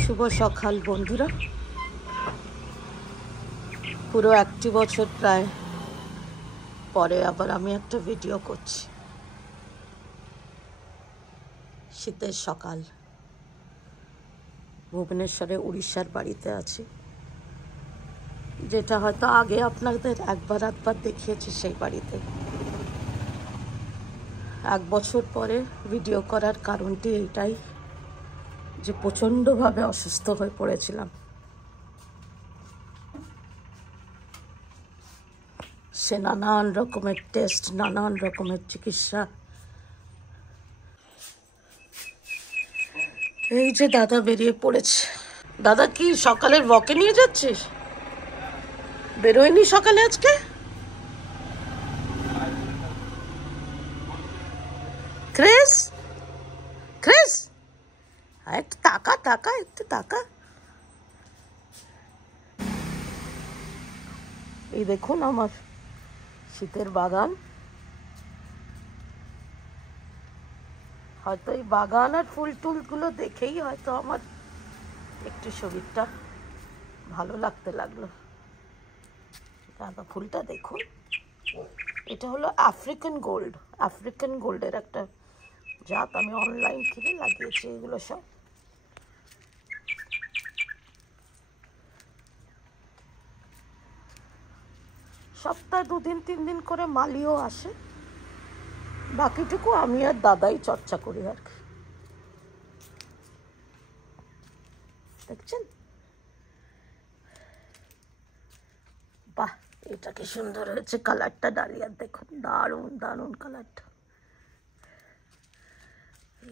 শুভ সকাল বন্ধুরা। পুরো 1টি বছর প্রায় পরে আবার আমি একটা ভিডিও করছি। শীতের সকাল, ভুবনেশ্বরে উড়িষ্যার বাড়িতে আছি, যেটা হয়তো আগে আপনাদের একবার দেখিয়েছি। সেই বাড়িতে 1 বছর পরে ভিডিও করার কারণটি এইটাই যে প্রচণ্ডভাবে অসুস্থ হয়ে পড়েছিলাম। সে নানান রকমের টেস্ট, নানান রকমের চিকিৎসা। এই যে দাদা বেরিয়ে পড়েছে। দাদা কি সকালের ওয়াকে নিয়ে যাচ্ছিস? বেরোয়নি সকালে আজকে? ক্রিস, ক্রিস, একটু তাকা তাকা, একটু তাকা। এই দেখুন আমার শীতের বাগান। হয়তো এই বাগান আর ফুল টুলগুলো দেখেই হয়তো আমার একটু শরীরটা ভালো লাগতে লাগলো। গাঁদা ফুলটা দেখুন, এটা হলো আফ্রিকান গোল্ড। আফ্রিকান গোল্ডের একটা জাত, আমি অনলাইন কিনে লাগিয়েছি। এগুলো সব সপ্তাহে 2 দিন 3 দিন করে মালিও আসে, বাকিটুকু আমি আর দাদাই চর্চা করি আর কি। দেখছেন? বাহ, এটা কি সুন্দর হয়েছে কালারটা। ডালিয়ার দেখুন, দারুণ দারুণ কালারটা।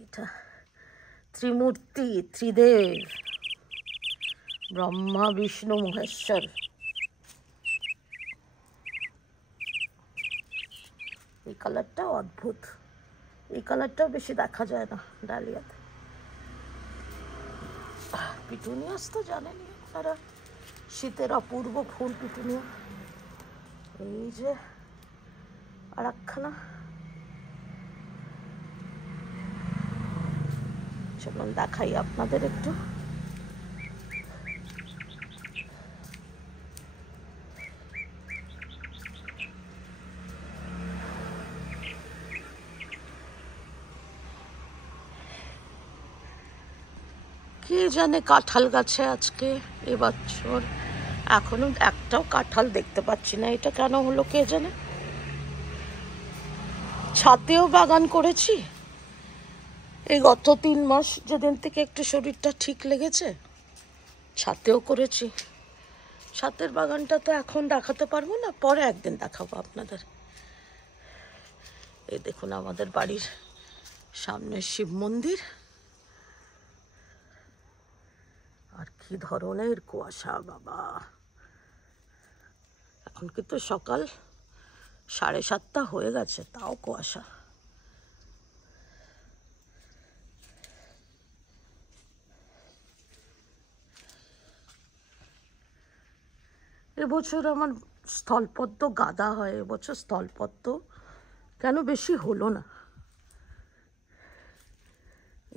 এটা ত্রিমূর্তি, ত্রিদেব, ব্রহ্মা বিষ্ণু মহেশ্বর। এই কালারটা অদ্ভুত। এই কালারটাও বেশি দেখা যায় না ডালিয়াতে। পিটুনিয়াস তো জানেনই আপনারা, শীতের অপূর্ব ফুল পিটুনিয়া। এই যে আর একখানা, চলুন দেখাই আপনাদের একটু। কে জানে কাঁঠাল গাছে আজকে এবছর এখনো একটাও কাঁঠাল দেখতে পাচ্ছি না। এটা কেন হলো কে জানে। ছাতেও বাগান করেছি এই গত 3 মাস, যেদিন থেকে একটু শরীরটা ঠিক লেগেছে। ছাতেও করেছি। ছাতের বাগানটা তো এখন দেখাতে পারবো না, পরে একদিন দেখাবো আপনাদের। এই দেখুন আমাদের বাড়ির সামনে শিব মন্দির। আর কি ধরনের কুয়াশা বাবা! এখন কিন্তু সকাল 7:30 হয়ে গেছে, তাও কুয়াশা। এবছর আমার স্থলপদ্ম গাঁদা হয়, এবছর স্থলপদ্ম কেন বেশি হলো না।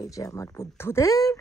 এই যে আমার বুদ্ধদেব।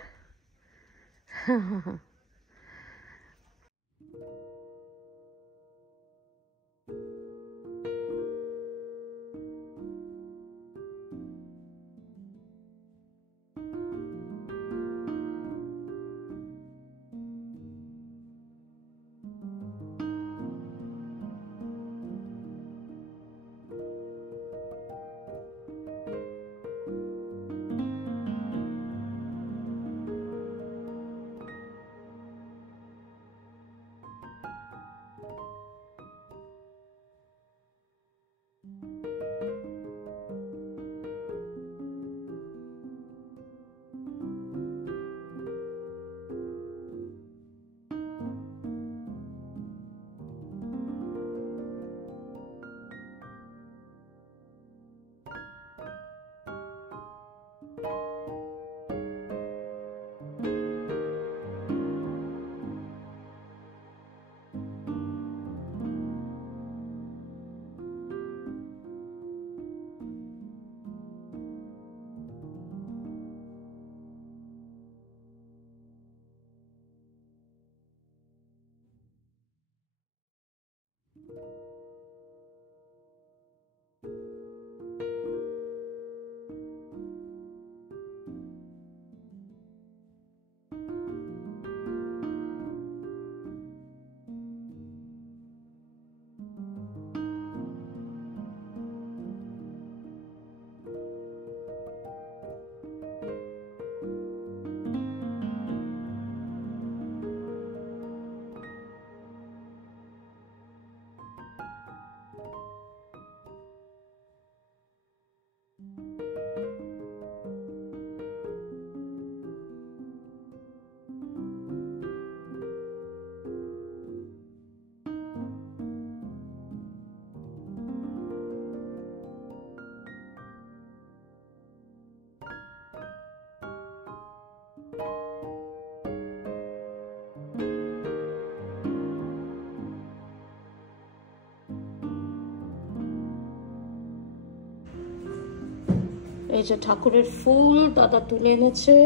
এই যে ঠাকুরের ফুল দাদা তুলে এনেছে,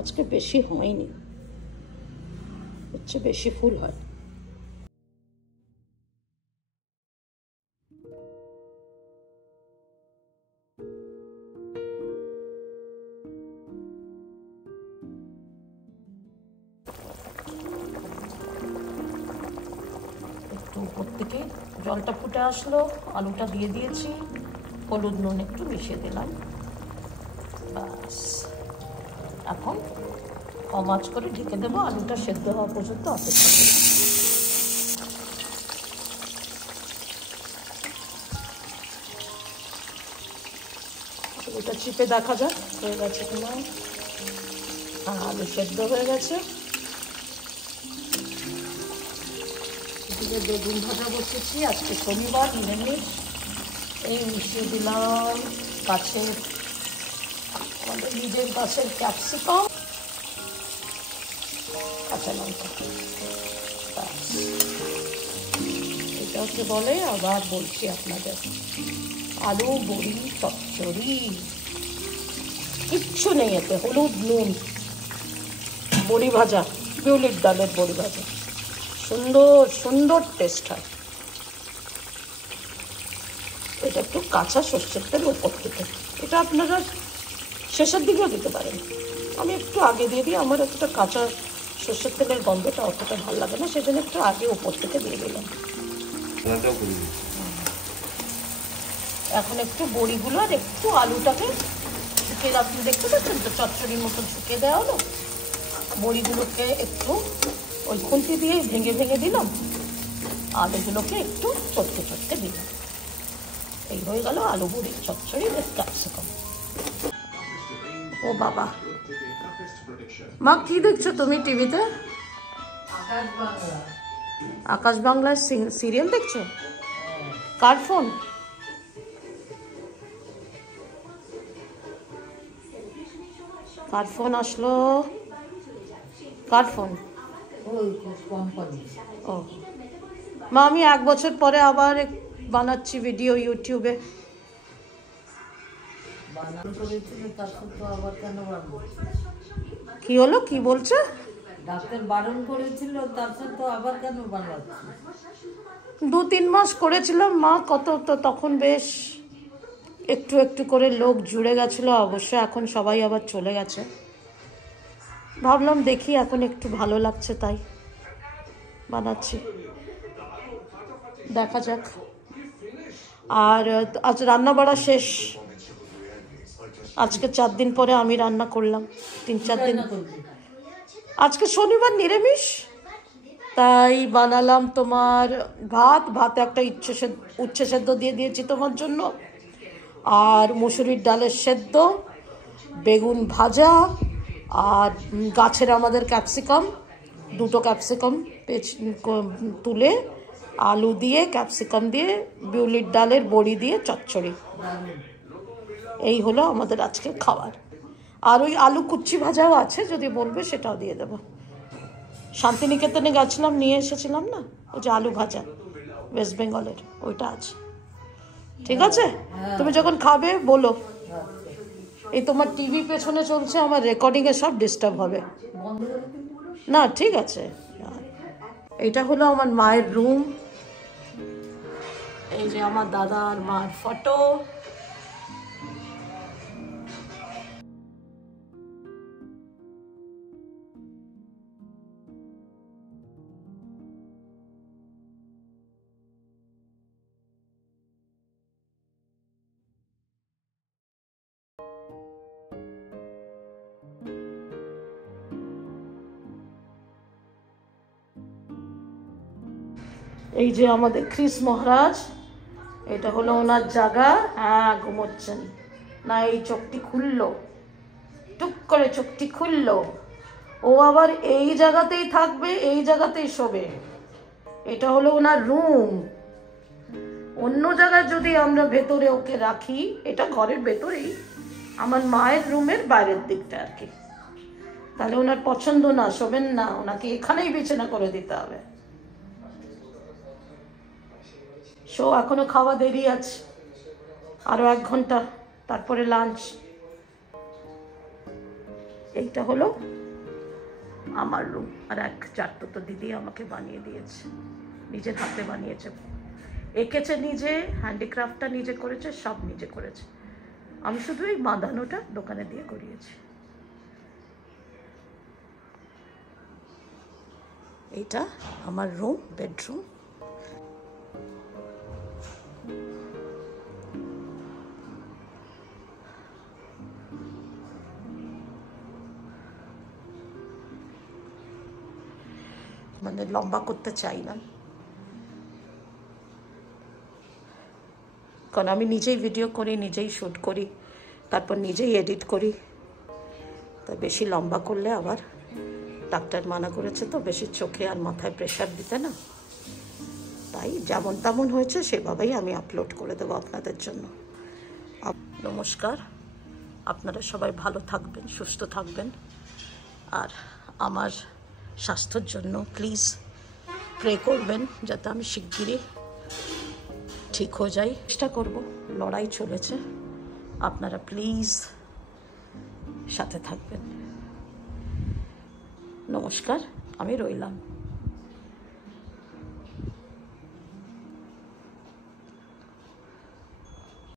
আজকে বেশি হয়নি, হচ্ছে বেশি ফুল হয়। একটু উপর থেকে জলটা ফুটে আসলো, আলুটা দিয়ে দিয়েছি, হলুদ নুন একটু মিশিয়ে দিলাম, ব্যাস। এখন কম আঁচ করে ঢেকে দেবো, আলুটা সেদ্ধ হওয়া পর্যন্ত অপেক্ষা করব। আলুটা চিপে দেখা যাক হয়ে গেছে কিনা। হ্যাঁ, আলু সেদ্ধ হয়ে গেছে। এদিকে বেগুন ভাজা বসেছি, আজকে শনিবার নিরামিষ। এই মিশিয়ে দিলাম গাছের, আমাদের নিজের গাছের ক্যাপসিকাম, কাঁচা লঙ্কা, এটা হচ্ছে বলে, আবার বলছি আপনাদের, আলু বড়ি চচ্চড়ি। কিচ্ছু নেই এতে, হলুদ নুন, বড়ি ভাজা, বিউলির ডালের বড়ি ভাজা, সুন্দর সুন্দর টেস্ট হয়। এটা একটু কাঁচা সর্ষের তেল উপর থেকে, এটা আপনারা শেষের দিকেও দিতে পারেন, আমি একটু আগে দিয়ে দিই, আমার এতটা কাঁচা সর্ষের তেলের গন্ধটা অতটা ভালো লাগে না, সেজন্য একটু আগে উপর থেকে দিয়ে দিলাম। এখন একটু বড়িগুলো আর একটু আলুটাকে শুকিয়ে রাখতে, দেখতে পাচ্ছেন তো চচ্চড়ির মতন শুকিয়ে দেওয়া হলো। বড়িগুলোকে একটু ওই খুন্তি দিয়ে ভেঙে ভেঙে দিলাম, আলুগুলোকে একটু চটকে চটকে দিলাম। এই হয়ে গেল আলু বড়ির চচ্চড়ি উইথ ক্যাপসিকাম। ও বাবা, মা কি দেখছো তুমি টিভিতে? আকাশ বাংলার সিরিয়াল দেখছো? কার ফোন? কার ফোন আসলো? কার ফোন? ও মা, আমি 1 বছর পরে আবার বানাচ্ছি ভিডিও ইউটিউবে। কি হলো, কি বলছে? ডাক্তার বারণ করেছিল, তারপর তো আবার কেন বানাচ্ছি? 2-3 মাস করেছিলাম মা, কত তো তখন বেশ একটু একটু করে লোক জুড়ে গেছিল, অবশ্য এখন সবাই আবার চলে গেছে। ভাবলাম দেখি এখন একটু ভালো লাগছে তাই বানাচ্ছি, দেখা যাক। আর আজ রান্না বাড়া শেষ, আজকে 4 দিন পরে আমি রান্না করলাম, 3-4 দিন। আজকে শনিবার নিরামিষ, তাই বানালাম তোমার ভাতে একটা উচ্ছে সেদ্ধ দিয়ে দিয়েছি তোমার জন্য, আর মুসুরির ডালের সেদ্ধ, বেগুন ভাজা, আর গাছের আমাদের ক্যাপসিকাম, 2টো ক্যাপসিকাম তুলে আলু দিয়ে ক্যাপসিকাম দিয়ে বিউলির ডালের বড়ি দিয়ে চচ্চড়ি। এই হলো আমাদের আজকে খাবার। আর ওই আলু কুচ্চি ভাজাও আছে, যদি বলবে সেটাও দিয়ে দেবো। শান্তিনিকেতনে গেছিলাম, নিয়ে এসেছিলাম না, ওই যে আলু ভাজা ওয়েস্ট বেঙ্গলের, ওইটা আছে। ঠিক আছে, তুমি যখন খাবে বলো। এই তোমার টিভি পেছনে চলছে, আমার রেকর্ডিংয়ে সব ডিস্টার্ব হবে না। ঠিক আছে, এটা হলো আমার মায়ের রুম। এই যে আমার দাদা আর মার ফটো। এই যে আমাদের খ্রিস মহারাজ, এটা হলো ওনার জায়গা। হ্যাঁ, ঘুমোচ্ছেন না, এই চোখটি খুললো, টুক করে চোখটি খুললো। ও আবার এই জায়গাতেই থাকবে, এই জায়গাতেই শোবে। এটা হলো ওনার রুম। অন্য জায়গায় যদি আমরা ভেতরে ওকে রাখি, এটা ঘরের ভেতরেই, আমার মায়ের রুমের বাইরের দিকটা আর কি, তাহলে ওনার পছন্দ না, শোবেন না, ওনাকে এখানেই বিছানা করে দিতে হবে। এখনো খাওয়া দেরি আছে, আরো 1 ঘন্টা, তারপরে লাঞ্চ। এইটা হলো আমার রুম। আর এক চারটো তো দিদি আমাকে বানিয়ে দিয়েছে, নিজের হাতে বানিয়েছে, এঁকেছে নিজে, হ্যান্ডিক্রাফটটা নিজে করেছে, সব নিজে করেছে। আমি শুধু এই বাঁধানোটা দোকানে দিয়ে করিয়েছি। এইটা আমার রুম, বেডরুম। মানে লম্বা করতে চাই না, কারণ আমি নিজেই ভিডিও করি, নিজেই শ্যুট করি, তারপর নিজেই এডিট করি। তা বেশি লম্বা করলে আবার ডাক্তার মানা করেছে তো বেশি চোখে আর মাথায় প্রেশার দিতে না। তাই যেমন তেমন হয়েছে সেভাবেই আমি আপলোড করে দেবো আপনাদের জন্য। নমস্কার, আপনারা সবাই ভালো থাকবেন, সুস্থ থাকবেন। আর আমার স্বাস্থ্যের জন্য প্লিজ প্রে করবেন যাতে আমি শিগগিরই ঠিক হয়ে যাই। চেষ্টা করব, লড়াই চলেছে, আপনারা প্লিজ সাথে থাকবেন। নমস্কার, আমি রইলাম।